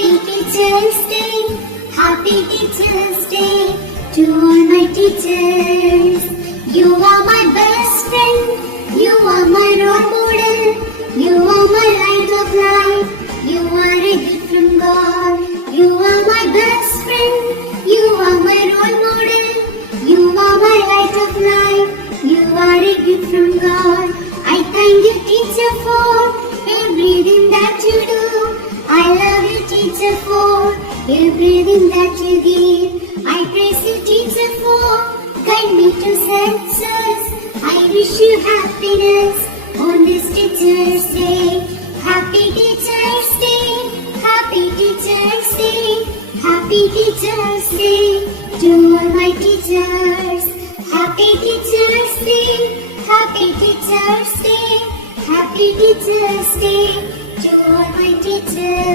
Happy Teachers Day, Happy Teachers Day to all my teachers. You are my best friend, you are my role model, you are my light of life, you are a gift from God. You are my best friend, you are my role model, you are my light of life, you are a gift from God. I thank you, teacher, for everything that you do. I love you, teacher, for everything that you give. I praise you, teacher, for guide me to success. I wish you happiness on this Teachers Day. Happy Teachers Day, Happy Teachers Day, Happy Teachers Day to all my teachers. Happy Teachers Day, Happy Teachers Day, Happy Teachers Day to all my teachers.